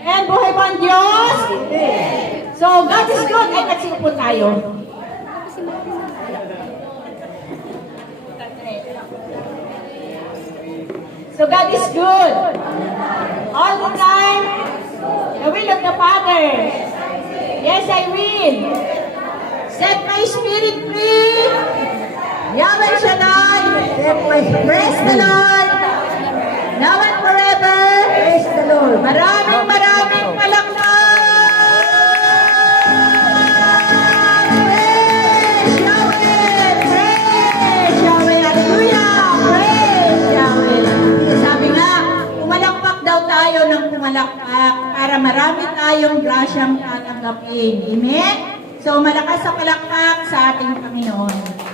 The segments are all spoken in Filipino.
And buhay po ang Diyos? So, God is good. Ay, nagsiupo tayo. So, God is good. All the time, the will of the Father. Yes, I will. Set my spirit free. Yahweh Shaddai. Praise the Lord. Now and forever. Praise the Lord. Maraming palakpak. Praise Yahweh. Praise Yahweh. Hallelujah. Praise Yahweh. Sabi nga, pumalakpak daw tayo ng pumalakpak para marami tayong grasyang tatanggapin. Amen? So, malakas sa palakpak sa ating Panginoon.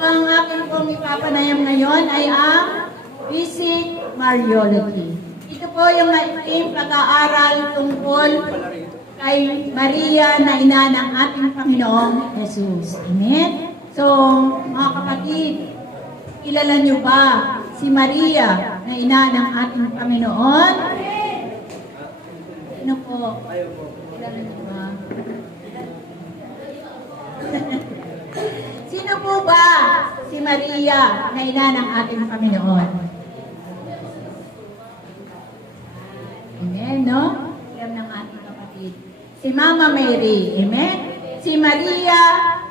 Ang aking pong ipapanayam ngayon ay ang basic Mariology. Ito po yung maitim pag-aaral tungkol kay Maria na ina ng ating Panginoong Jesus. Amen? So, mga kapatid, kilala niyo ba si Maria na ina ng ating Panginoon? Ano po? Kilala niyo ba? Sino po ba si Maria na ina ng ating Panginoon? Amen, no? Alam ng ating kapatid. Si Mama Mary, amen? Si Maria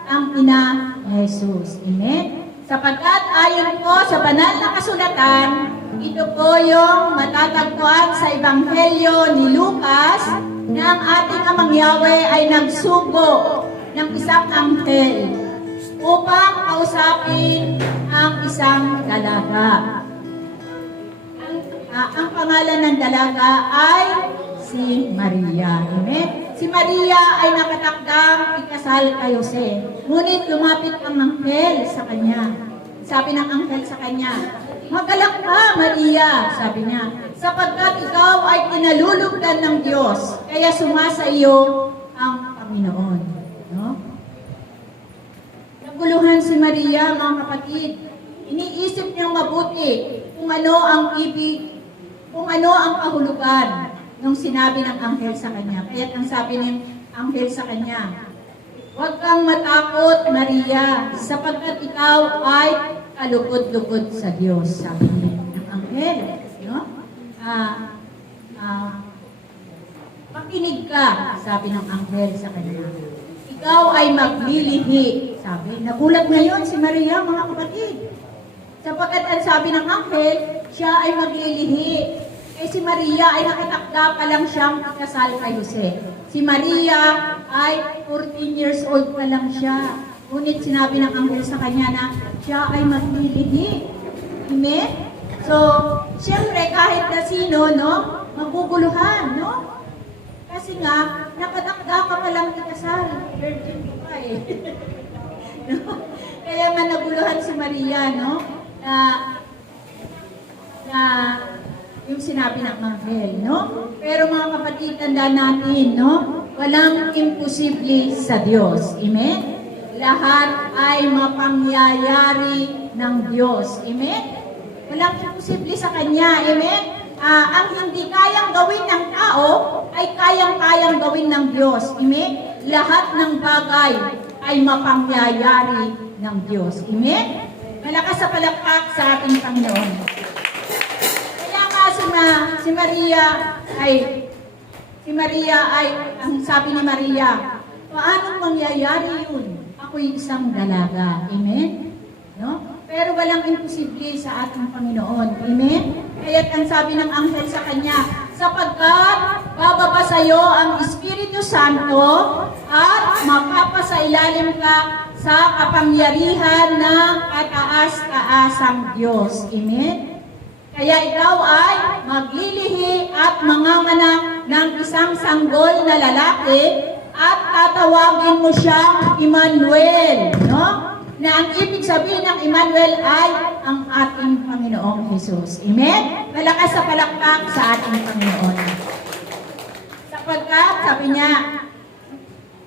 ang ina ni Jesus, amen? Sapagkat ayon po sa banal na kasulatan, ito po yung matatagpuan sa Ebanghelyo ni Lucas na ang ating Amang Yahweh ay nagsugo ng isang anghel upang kausapin ang isang dalaga. Ang pangalan ng dalaga ay si Maria. Amen? Si Maria ay nakatakdang ikasal kay Jose. Ngunit lumapit ang anghel sa kanya. Sabi ng anghel sa kanya, "Magalak ka, Maria," sabi niya, "sapagkat ikaw ay kinalulugdan ng Diyos, kaya sumasa iyo ang Panginoon." No? Naguluhan si Maria, mga kapatid. Iniisip niyang mabuti kung ano ang ibig, kung ano ang kahulugan nung sinabi ng anghel sa kanya. Kaya ang sabi ng anghel sa kanya, "Huwag kang matakot, Maria, sapagkat ikaw ay kalugod-lugod sa Diyos," sabi ng anghel. No? "Makinig ka," sabi ng anghel sa kanya. "Ikaw ay maglilihi," sabi. Nagulat ngayon si Maria, mga kapatid. Sapagkat ang sabi ng anghel, siya ay maglilihi. Eh si Maria ay nakatakda pa lang siyang ikasal kay Jose. Si Maria ay 14 years old pa lang siya. Ngunit sinabi ng anghel sa kanya na siya ay maglilihi. Amen? So, siyempre kahit na sino, no, maguguluhan, no? Kasi nga, nakatakda ka pa lang ikasal. Virgin pa eh. No? Kaya nga naguluhan si Maria, no? Na yung sinabi ng anghel, no? Pero mga kapatid, tandaan natin, no? Walang imposible sa Diyos. Amen? Lahat ay mapangyayari ng Diyos. Amen? Walang imposible sa Kanya. Amen? Ang hindi kayang gawin ng tao ay kayang-kayang gawin ng Diyos. Amen? Lahat ng bagay ay mapangyayari ng Diyos. Amen? Malakas sa palakpak sa ating Panginoon. Kaya nga si Maria ay, ang sabi ni Maria, paano mangyayari yun? Ako'y isang dalaga. Amen? No? Pero walang imposible sa ating Panginoon. Amen? Kaya't ang sabi ng anghel sa kanya, sapagkat bababa sa iyo ang Espiritu Santo at mapapasailalim ka sa kapangyarihan ng kataas-taasang Diyos. Amen? Kaya ikaw ay maglilihi at manganganak ng isang sanggol na lalaki at tatawagin mo siyang Emmanuel. No? Na ang ibig sabihin ng Emmanuel ay ang ating Panginoong Jesus. Amen? Malakas sa palakpak sa ating Panginoon. Sapagkat, sabi niya,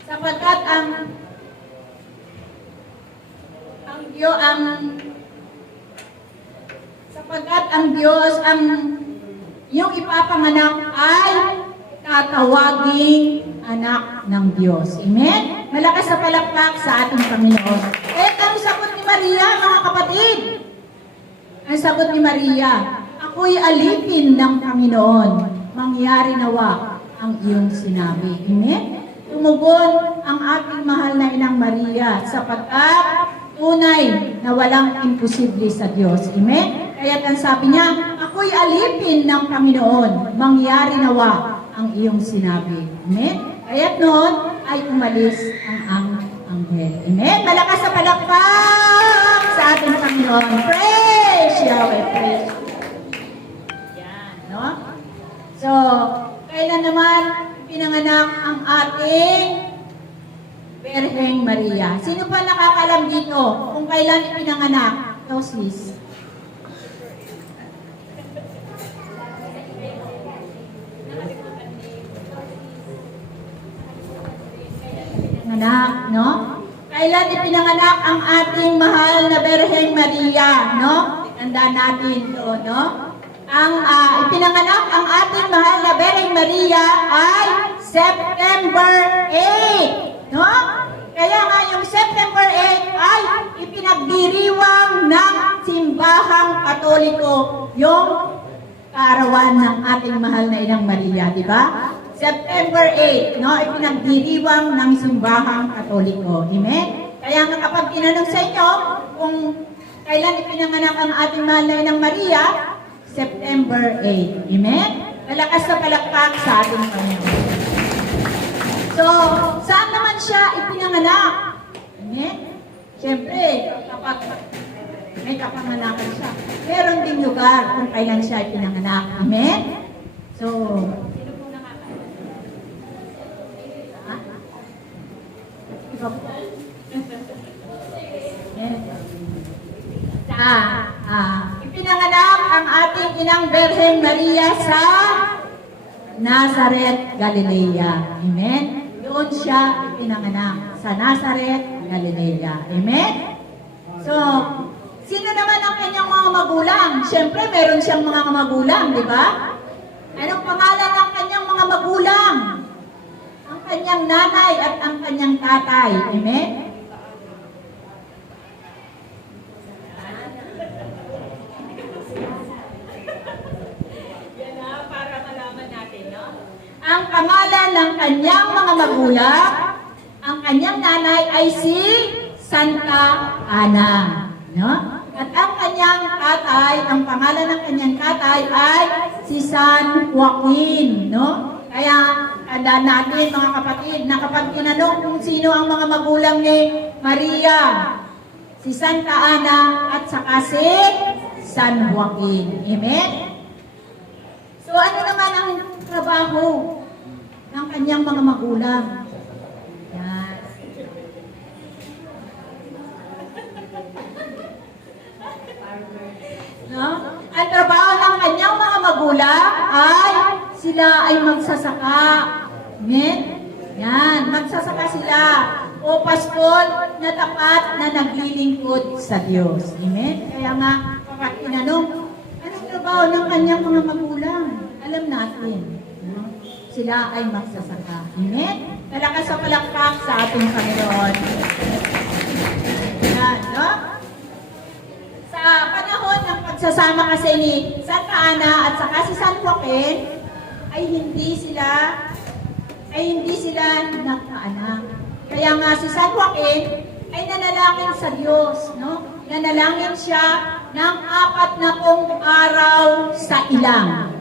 sapagkat ang Diyos ang yung ipapanganak ay tatawaging anak ng Diyos. Amen? Malakas sa palakpak sa ating Panginoon. At ang sagot ni Maria, mga kapatid, ang sagot ni Maria, ako'y alipin ng Panginoon, mangyari nawa ang iyong sinabi. Amen? Tumugon ang ating mahal na Inang Maria sapagkat tunay na walang imposible sa Diyos. Amen? Kaya ang sabi niya, ako'y alipin ng Panginoon, mangyari nawa ang iyong sinabi. Amen? Kaya noon ay umalis ang anghel. Amen? Malakas sa palakpak sa ating Panginoon. Praise Yahweh, praise. Yan, no? So, kailan naman pinanganak ang ating Birheng Maria? Sino pa nakakalam dito kung kailan ipinanganak? Ikaw, sis. Pinanganak, no? Kailan ipinanganak ang ating mahal na Birheng Maria, no? Tandaan natin doon, no? Ang ipinanganak ang ating mahal na Birheng Maria ay September 8, no? Kaya nga yung September 8 ay ipinagdiriwang ng simbahang Katoliko yung kaarawan ng ating mahal na Inang Maria, di ba? September 8, no? Ipinagdiriwang ng simbahang Katoliko. Amen? Kaya nga kapag tinanong sa inyo kung kailan ipinanganak ang ating mahal na Inang Maria, September 8. Amen? Malakas sa palakpak sa ating Panginoon. So, saan naman siya ipinanganak? Amen? Siyempre, kapag may kapanganakan siya, meron din lugar kung kailan siya ipinanganak. Amen? So, sino po nakakaalam? Ha? Iba po? Ipinanganak ang ating Inang Birheng Maria sa Nazareth, Galilea. Amen? Doon siya ipinanganak sa Nazareth, Galilea. Amen? So, sino naman ang kanyang mga magulang? Siyempre, meron siyang mga magulang, di ba? Anong pangalan ng kanyang mga magulang? Ang kanyang nanay at ang kanyang tatay. Amen? Ang pangalan ng kanyang mga magulang, ang kanyang nanay ay si Santa Ana, no? At ang kanyang tatay, ang pangalan ng kanyang tatay ay si San Joaquin, no? Kaya tandaan natin mga kapatid na kapag tinanong kung sino ang mga magulang ni Maria, si Santa Ana at saka si San Joaquin. Amen? So ano naman ang trabaho ng kanyang mga magulang? Yan. No? Ang trabaho ng kanyang mga magulang ay sila ay magsasaka. Amen? Yan, magsasaka sila o pastol na tapat na naglilingkod sa Diyos. Amen? Kaya nga, kapag tinanong, anong trabaho ng kanyang mga magulang? Alam natin. No? Sila ay magsasaka. Amen? Malakas sa palakpak sa ating Panginoon. Yan, no? Sa panahon ng pagsasama kasi ni Santa Ana at saka si San Joaquin, ay hindi sila nagkaanak. Kaya nga si San Joaquin ay nanalangin sa Diyos, no? Nanalangin siya ng 40 araw sa ilang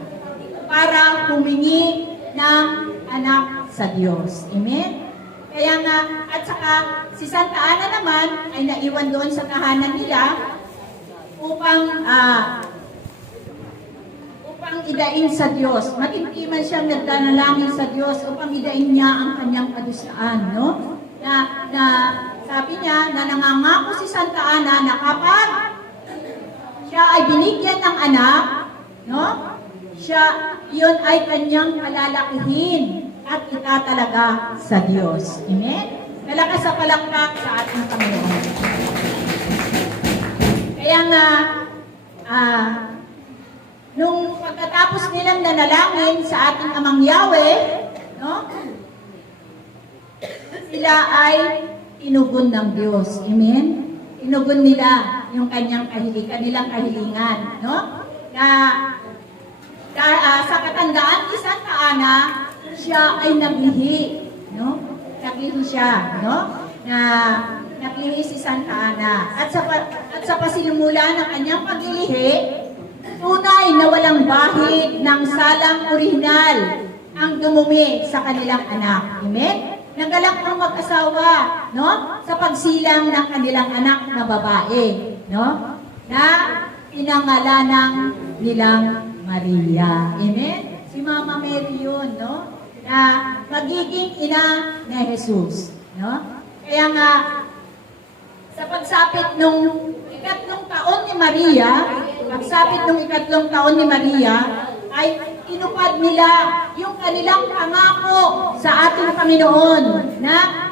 para humingi ng anak sa Diyos. Amen? Kaya nga, at saka si Santa Ana naman ay naiwan doon sa tahanan nila upang idain sa Diyos. Matintiman siyang nagdanalangin sa Diyos upang idain niya ang kanyang kadusaan, no? Na sabi niya na nangangako si Santa Ana na kapag siya ay binigyan ng anak, no? Yun ay kanyang palalakihin at itatalaga sa Diyos. Amen? Malakas sa palakpak sa ating Panginoon. Kaya nga, nung pagkatapos nilang nanalangin sa ating Amang Yahweh, no? Sila ay tinugon ng Diyos. Amen? Tinugon nila yung kanilang kahilingan, no? Sa katandaan ni Santa Ana, siya ay naglihi, no? Naglihi siya, no? Naglihi si Santa Ana. At sa pasinumula ng kanyang paglilihi, tunay na walang bahid ng salang orihinal ang dumumi sa kanilang anak. Amen? Nagalak ng mag-asawa, no? Sa pagsilang ng kanilang anak na babae, no? Na pinangalanang nilang Maria. Amen? Si Mama Mary yun, no? Na magiging ina ni Jesus, no? Kaya nga, sa pagsapit nung ikatlong taon ni Maria, ay inupad nila yung kanilang pangako sa ating Panginoon na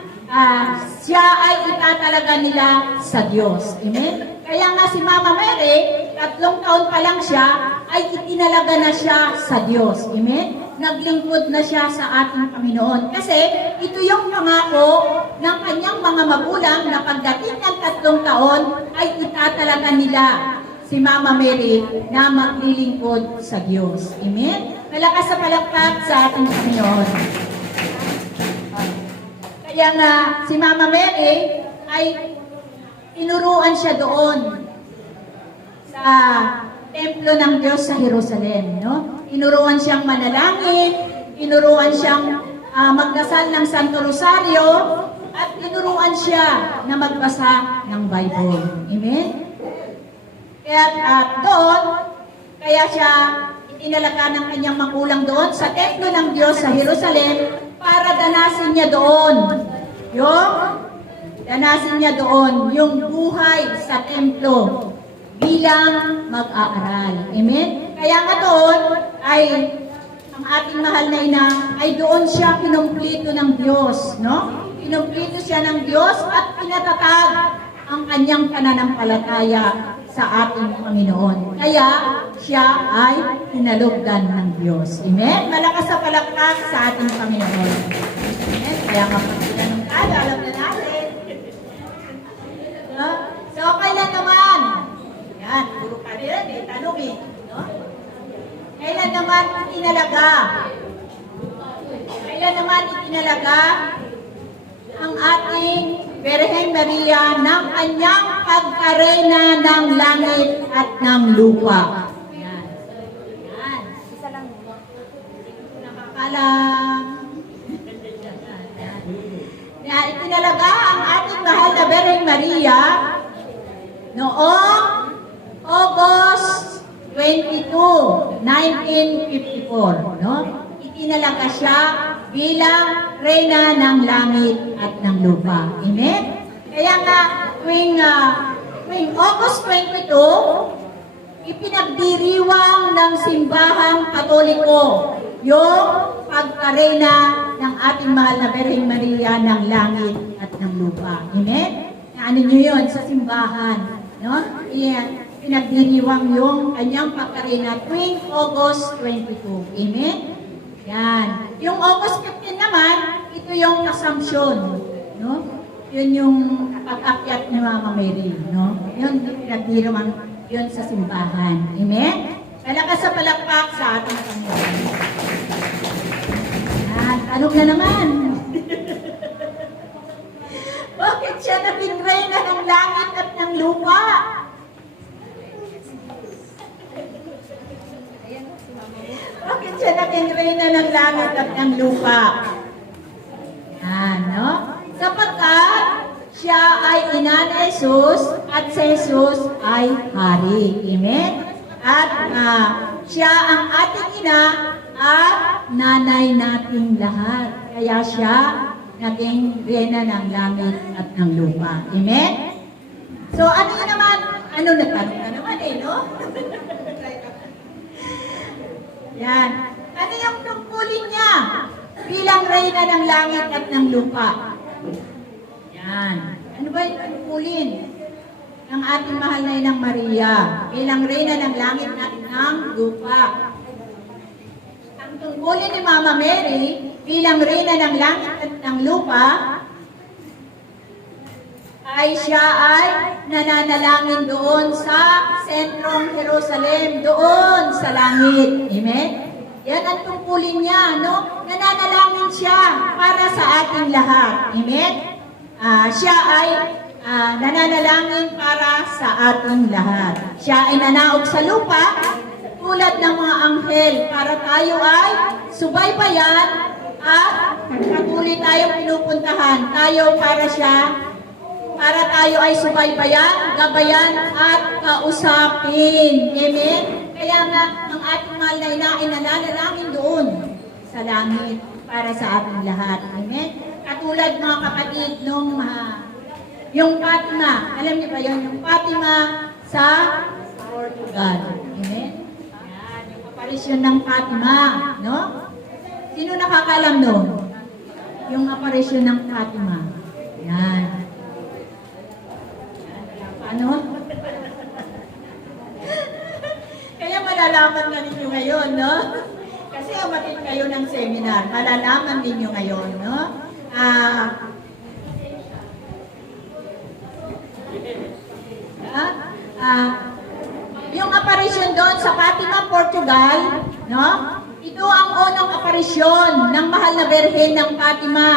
siya ay itatalaga nila sa Diyos. Amen? Kaya nga si Mama Mary, 3 taon pa lang siya, ay itinalaga na siya sa Diyos. Amen? Naglingkod na siya sa ating Panginoon. Kasi ito yung pangako ng kanyang mga magulang na pagdating ng 3 taon, ay itatalaga nila si Mama Mary na maglilingkod sa Diyos. Amen? Malakas sa palakpak sa ating Panginoon. Kaya nga, si Mama Mary ay tinuruan siya doon sa templo ng Diyos sa Jerusalem. No? Tinuruan siyang manalangin, tinuruan siyang magdasal ng Santo Rosario, at tinuruan siya na magbasa ng Bible. Amen? Kaya siya itinalaga ng kanyang magulang doon sa templo ng Diyos sa Jerusalem para danasin niya doon yung buhay sa templo bilang mag-aaral. Amen? Kaya nga doon ay ang ating mahal na ina ay doon siya kinumplito ng Diyos, no? Kinumplito siya ng Diyos at pinatatag ang kanyang pananampalataya sa ating Panginoon. Kaya siya ay hinalugdan ng Diyos. Amen? Malakas sa palakpak sa ating Panginoon. Amen? Kaya kapag tinanong tayo, alam na natin. No? So, kailan naman? Yan, puro ka rin, tanong eh. No? Kailan naman itinalaga? Kailan naman itinalaga ang ating Birhen Maria ng kanyang pagkarena ng langit at ng lupa? Yan. Yan. Isa lang. Nakakalang. Yan. Itinalaga ang ating mahal na Birhen Maria noong August 22, 1954. No? Itinalaga siya bilang reyna ng langit at ng lupa. Amen? Kaya nga, tuwing August 22, ipinagdiriwang ng simbahang Katoliko yung pagkarena ng ating mahal na Birhen Maria ng langit at ng lupa. Amen? Ano nyo yun sa simbahan? No? Pinagdiriwang yung kanyang pagkarena tuwing August 22. Amen? Yan. Yung August 15 naman, ito yung Assumption. No? Yun yung pag-akyat ni Mama Mary. No? Yun, pinagdiriwang yun sa simbahan. Amen? Malakas sa palakpak sa ating Panginoon. Yan. Tanong na naman. Bakit siya naging reyna ng langit at ng lupa? Bakit siya naging reyna ng langit at ng lupa? Yan, no? Sapagkat siya ay ina ni Jesus at si Jesus ay hari. Amen? At siya ang ating ina at nanay nating lahat. Kaya siya naging reyna ng langit at ng lupa. Amen? So, ano naman, ano natanong na naman no? Yan. Ano yung tungkulin niya? Bilang reyna ng langit at ng lupa. Yan. Ano ba yung tungkulin ng ating mahal na Inang Maria? Bilang reyna ng langit at ng lupa. Ang tungkulin ni Mama Mary bilang reyna ng langit at ng lupa ay siya ay nananalangin doon sa sentrong Jerusalem, doon sa langit. Amen? Yan ang tungkulin niya, no? Nananalangin siya para sa ating lahat. Amen? Siya ay nananalangin para sa ating lahat. Siya ay nanaog sa lupa, tulad ng mga anghel, para tayo ay subaybayan at patuloy tayong pinupuntahan. Para tayo ay subaybayan, gabayan, at kausapin. Amen? Kaya nga, ang ating mahal na Ina ay nananalangin doon sa langit para sa ating lahat. Amen? Katulad mga kapatid, yung Fatima, alam niyo ba yun? Yung Fatima sa Portugal. Amen? Yan, yung aparisyon ng Fatima, no? Sino nakakalam nun? Yung aparisyon ng Fatima. Yan. Ano? Kaya malalaman na ninyo ngayon, no? Kasi umatin kayo ng seminar, malalaman ninyo ngayon, no? Yung aparisyon doon sa Fatima, Portugal, no? Ito ang unang aparisyon ng mahal na Birhen ng Fatima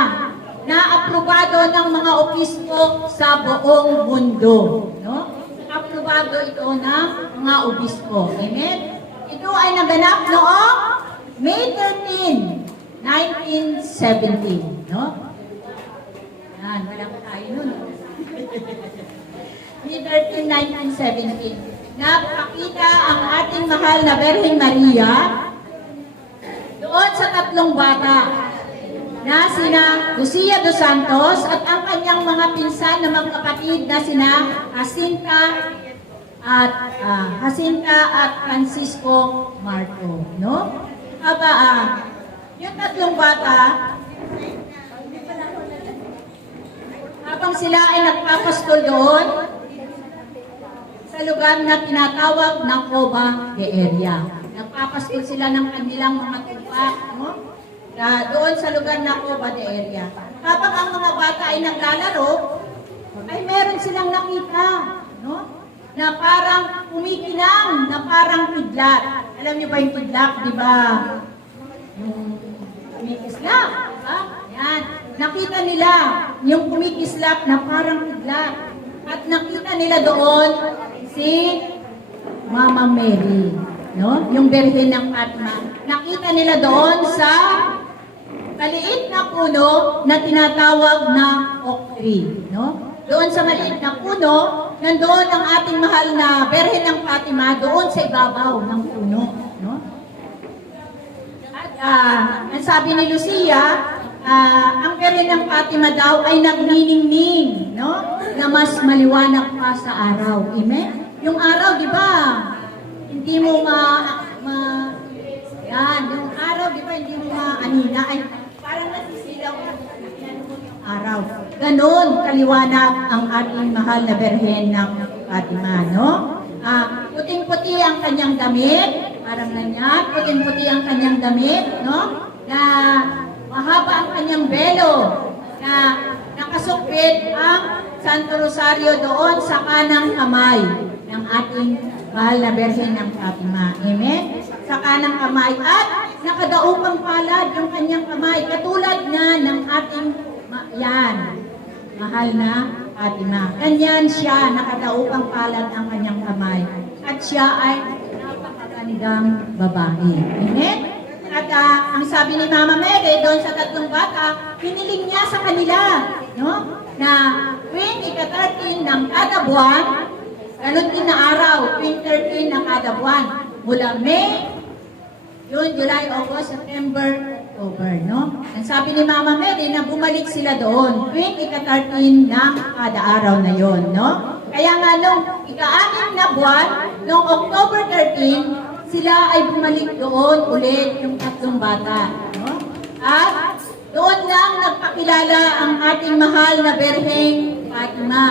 na aprobado ng mga obispo sa buong mundo. No? Aprobado ito ng mga obispo. Amen? Ito ay naganap noong May 13, 1970. No? Yan, walang tayo nun. May 13, 1917. Napakita ang ating mahal na Birhen Maria doon sa tatlong bata na sina Lucia dos Santos at ang kanyang mga pinsan na magkapatid na sina Jacinta at Francisco Marco, no? Yung tatlong bata, habang sila ay nagpapastol doon sa lugar na tinatawag na Cova de Heredia. Nagpapastol sila ng kanilang mga tupa, no? Doon sa lugar na Cova de Heredia. Habang ang mga bata ay naglalaro, ay meron silang nakita, no? Na parang kumikinang, na parang kidlat. Alam niyo ba yung kidlat, di ba? Yung kumikislap, di ba? Yan. Nakita nila yung kumikislap na parang kidlat. At nakita nila doon si Mama Mary, no? Yung Birhen ng Fatima. Nakita nila doon sa maliit na puno na tinatawag na oak tree, no? Doon sa maliit na puno, nandoon ang ating mahal na Birhen ng Fatima doon sa ibabaw ng puno, no? At ang sabi ni Lucia, ang Birhen ng Fatima daw ay nagniningning, no? Na mas maliwanag pa sa araw. Amen? Yung araw, di ba? Hindi mo yan, yung araw, di ba? Hindi mo anina, ay parang nasisilaw yung araw. Ganon kaliwanag ang ating mahal na Birhen ng Fatima, no? Puting-puti ang kanyang damit, parang ganyan, puting-puti ang kanyang damit, no? Na mahaba ang kanyang belo, na nakasukbit ang Santo Rosario doon sa kanang kamay ng ating mahal na Birhen ng Fatima. Amen? Sa kanang kamay. At nakadaupang palad yung kanyang kamay. Katulad nga ng ating mahal na Fatima. Ganyan siya, nakadaupang palad ang kanyang kamay. At siya ay napakagandang babae. Amen? At ang sabi ni Mama Mary doon sa tatlong bata, hiniling niya sa kanila, no? Na tuwing ika-13 ng kada buwan, ganun din na araw, tuwing 13 ng kada buwan, mula May, June, July, August, September, October, no? Ang sabi ni Mama Mary na bumalik sila doon, tuwing ika-13 ng kada araw na yon, no? Kaya nga nung ika-anim na buwan, noong October 13, sila ay bumalik doon ulit yung tatlong bata. No? At doon lang nagpakilala ang ating mahal na Berheng Fatima.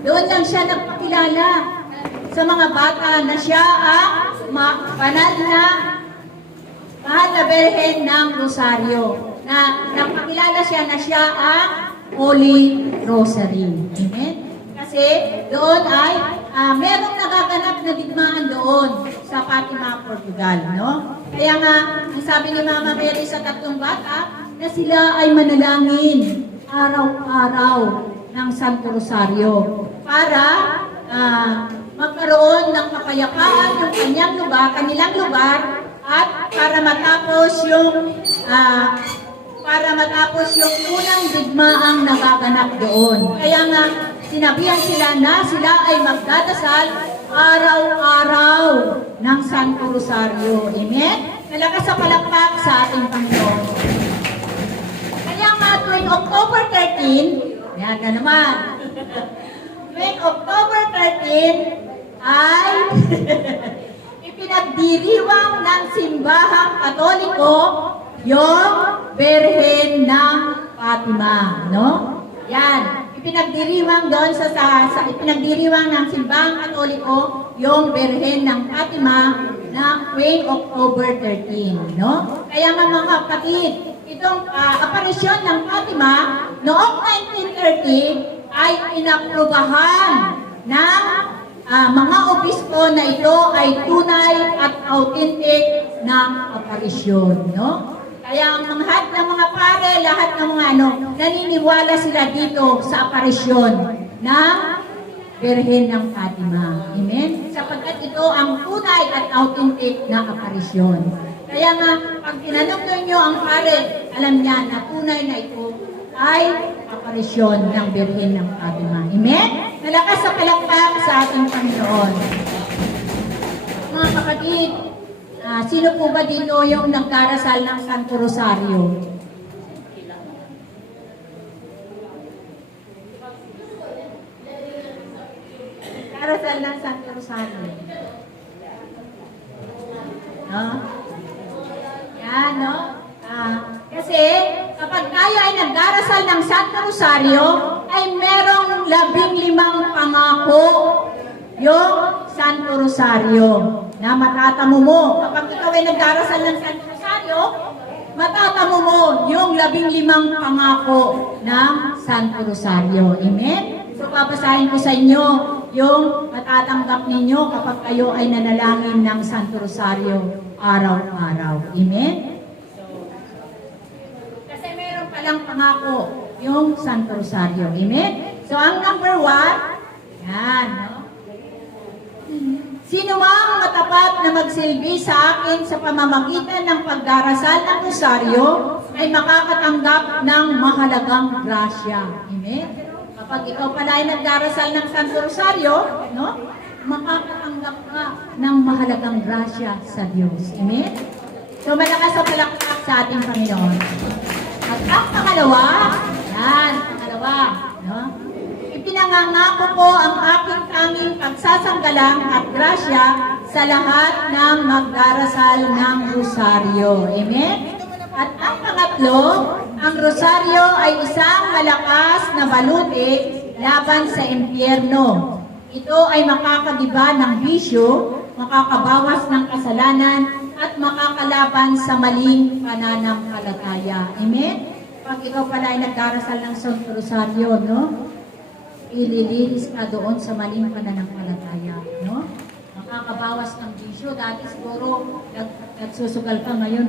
Doon lang siya nagpakilala sa mga bata na siya ang banal na mahal na Berhen ng Rosario. Na nagpakilala siya na siya ang Holy Rosary. Amen? Kasi doon ay merong nagaganap na digmaan doon sa Fatima, Portugal. No? Kaya nga, ang sabi ni Mama Mary sa tatlong bata, na sila ay manalangin araw-araw ng Santo Rosario para magkaroon ng kapayapaan yung kanilang lugar at para matapos yung unang digmaang nagaganap doon. Kaya nga, sinabihan sila na sila ay magdadasal araw-araw ng Santo Rosario. Amen? Malakas sa palakpak sa ating Panginoon. Kaya nga, tuwing October 13, yan na naman, tuwing October 13 ay ipinagdiriwang ng simbahang Katoliko yung Berhen ng Fatima, no? Yan, ipinagdiriwang doon ipinagdiriwang ng simbahang Katoliko yung Berhen ng Fatima na tuwing October 13, no? Kaya mga kapatid, itong aparisyon ng Fatima noong 1930 ay inaprubahan ng mga obispo na ito ay tunay at authentic na aparisyon, no? Kaya ang lahat ng mga pare, lahat ng mga naniniwala sila dito sa aparisyon ng Berhen ng Fatima. Amen? Sapagkat ito ang tunay at authentic na aparisyon. Kaya nga, pag tinanong ninyo ang pare, alam niya na tunay na ito ay aparisyon ng Berhen ng Fatima. Amen? Nalakas sa palakpak sa ating Panginoon. Mga kapatid, sino po ba dito yung nagdarasal ng Santo Rosario? Nagdarasal ng Santo Rosario. No? Yan, no? Kasi kapag tayo ay nagdarasal ng Santo Rosario, ay merong 15 pangako yung Santo Rosario na matatamo mo. Kapag ikaw ay nagdarasal ng Santo Rosario, matatamo mo yung 15 pangako ng Santo Rosario. Amen? So, papasahin ko sa inyo yung matatanggap ninyo kapag kayo ay nanalangin ng Santo Rosario araw-araw. Amen? Kasi meron palang pangako yung Santo Rosario. Amen? So, ang number 1, yan, no? Sino mang matapat na magsilbi sa akin sa pamamagitan ng pagdarasal ng Rosaryo ay makakatanggap ng mahalagang grasya. Amen? Kapag ikaw pala ay nagdarasal ng Santo Rosario, no? Makakatanggap ka ng mahalagang grasya sa Diyos. Amen? So, malakas sa palakpak sa ating Panginoon. At ang pangalawa, no? Ipinangangako ko ang aking tanging pagsasanggalang at grasya sa lahat ng magdarasal ng Rosaryo. Amen? At ang pangatlo, ang Rosaryo ay isang malakas na baluti laban sa impyerno. Ito ay makakagiba ng bisyo, makakabawas ng kasalanan, at makakalaban sa maling pananampalataya. Amen? Pag ikaw pala ay nagdarasal ng Santo Rosario, no? Ililinis ka doon sa maling pananampalataya, no? Makakabawas ng bisyo. Dati siguro nagsusugal ka, ngayon